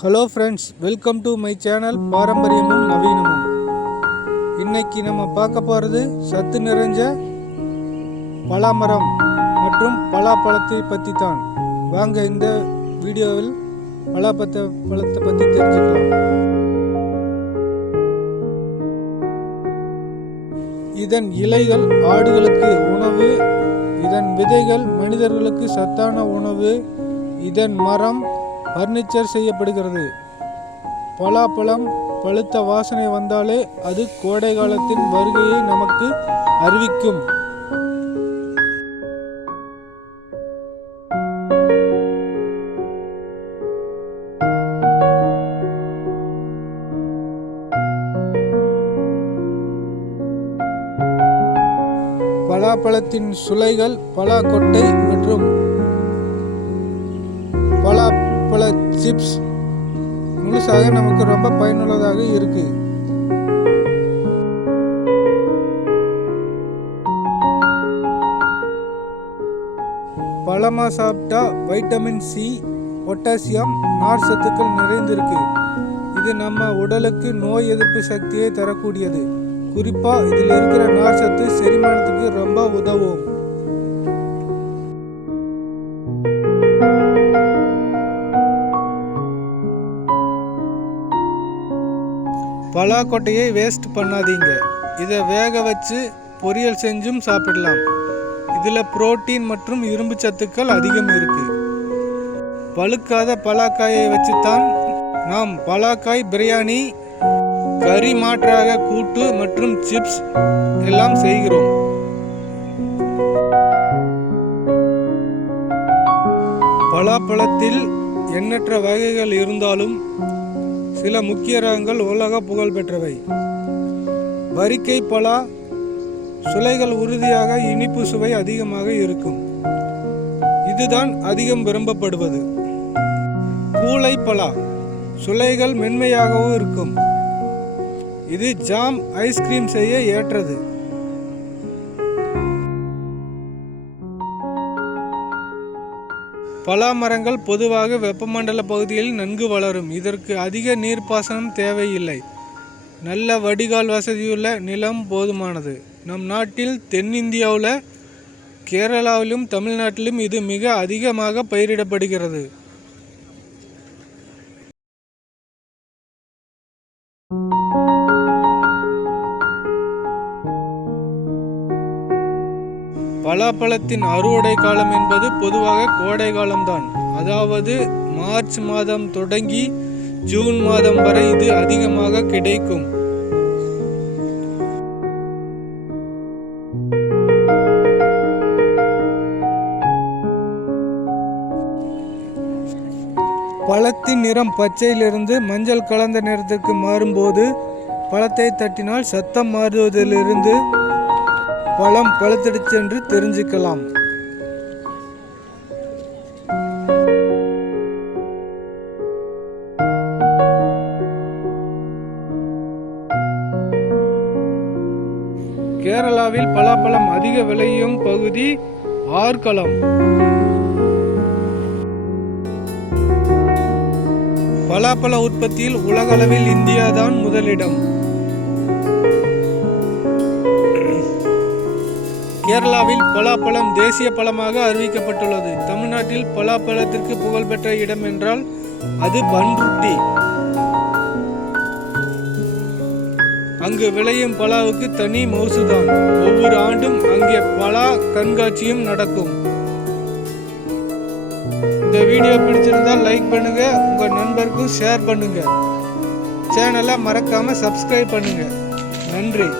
Hello friends, welcome to my channel பாரம்பரியமும் நவீனமும். இன்னைக்கு நம்ம பார்க்க போகிறது சத்து நிறைஞ்ச பலாமரம் மற்றும் பலாப்பழத்தை பற்றி தான். வாங்க இந்த வீடியோவில் பழத்தை பற்றி தெரிஞ்சுக்கலாம். இதன் இலைகள் ஆடுகளுக்கு உணவு, இதன் விதைகள் மனிதர்களுக்கு சத்தான உணவு, இதன் மரம் பர்னிச்சர் செய்யப்படுகிறது. பலாப்பழம் பழுத்த வாசனை வந்தாலே அது கோடை காலத்தின் வருகையை நமக்கு அறிவிக்கும். பலாப்பழத்தின் சுளைகள், பலாக்கொட்டை மற்றும் பலாப்பழ சிப்ஸ் முழுசாக நமக்கு ரொம்ப பயனுள்ளதாக இருக்கு. பழமா சாப்பிட்டா வைட்டமின் சி, பொட்டாசியம், நார் சத்துக்கள் நிறைந்திருக்கு. இது நம்ம உடலுக்கு நோய் எதிர்ப்பு சக்தியை தரக்கூடியது. குறிப்பா இதில் இருக்கிற நார் சத்து செரிமானத்துக்கு ரொம்ப உதவும். பலாக்கொட்டையை வேஸ்ட் பண்ணாதீங்க. இதை வேக வச்சு பொரியல் செஞ்சும் சாப்பிடலாம். இதில் புரோட்டீன் மற்றும் இரும்பு சத்துக்கள் அதிகம் இருக்கு. பழுக்காத பலாக்காயை வச்சுத்தான் நாம் பலாக்காய் பிரியாணி, கறி மாற்றாக கூட்டு மற்றும் சிப்ஸ் எல்லாம் செய்கிறோம். பலாப்பழத்தில் எண்ணற்ற வகைகள் இருந்தாலும் சில முக்கிய ரகங்கள் உலக புகழ் பெற்றவை. வரிக்கை பலா சுளைகள் உறுதியாக இனிப்பு சுவை அதிகமாக இருக்கும். இதுதான் அதிகம் விரும்பப்படுவது. கூளை பலா சுளைகள் மென்மையாகவும் இருக்கும். இது ஜாம், ஐஸ்கிரீம் செய்ய ஏற்றது. பலா மரங்கள் பொதுவாக வெப்பமண்டல பகுதியில் நன்கு வளரும். இதற்கு அதிக நீர்ப்பாசனம் தேவையில்லை. நல்ல வடிகால் வசதியுள்ள நிலம் போதுமானது. நம் நாட்டில் தென்னிந்தியாவில், கேரளாவிலும் தமிழ்நாட்டிலும் இது மிக அதிகமாக பயிரிடப்படுகிறது. பலாப்பழத்தின் அறுவடை காலம் என்பது பொதுவாக கோடை காலம்தான். அதாவது மார்ச் மாதம் தொடங்கி ஜூன் மாதம் வரை இது அதிகமாக கிடைக்கும். பழத்தின் நிறம் பச்சையிலிருந்து மஞ்சள் கலந்த நிறத்திற்கு மாறும்போது பழத்தை தட்டினால் சத்தம் மாறுவதிலிருந்து பழம் பழுத்திடுச்சு என்று தெரிஞ்சுக்கலாம். கேரளாவில் பலாப்பழம் அதிக விளையும் பகுதி ஆற்களம். பலாப்பழ உற்பத்தியில் உலகளவில் இந்தியா தான் முதலிடம். கேரளாவில் பலாப்பழம் தேசிய பழமாக அறிவிக்கப்பட்டுள்ளது. தமிழ்நாட்டில் பலாப்பழத்திற்கு புகழ்பெற்ற இடம் என்றால் அது பன்ருட்டி. அங்கு விளையும் பலாவுக்கு தனி மவுசுதான். ஒவ்வொரு ஆண்டும் அங்கே பலா கண்காட்சியும் நடக்கும். இந்த வீடியோ பிடிச்சிருந்தால் லைக் பண்ணுங்க, உங்க நண்பருக்கும் ஷேர் பண்ணுங்க. சேனலை மறக்காம சப்ஸ்கிரைப் பண்ணுங்க. நன்றி.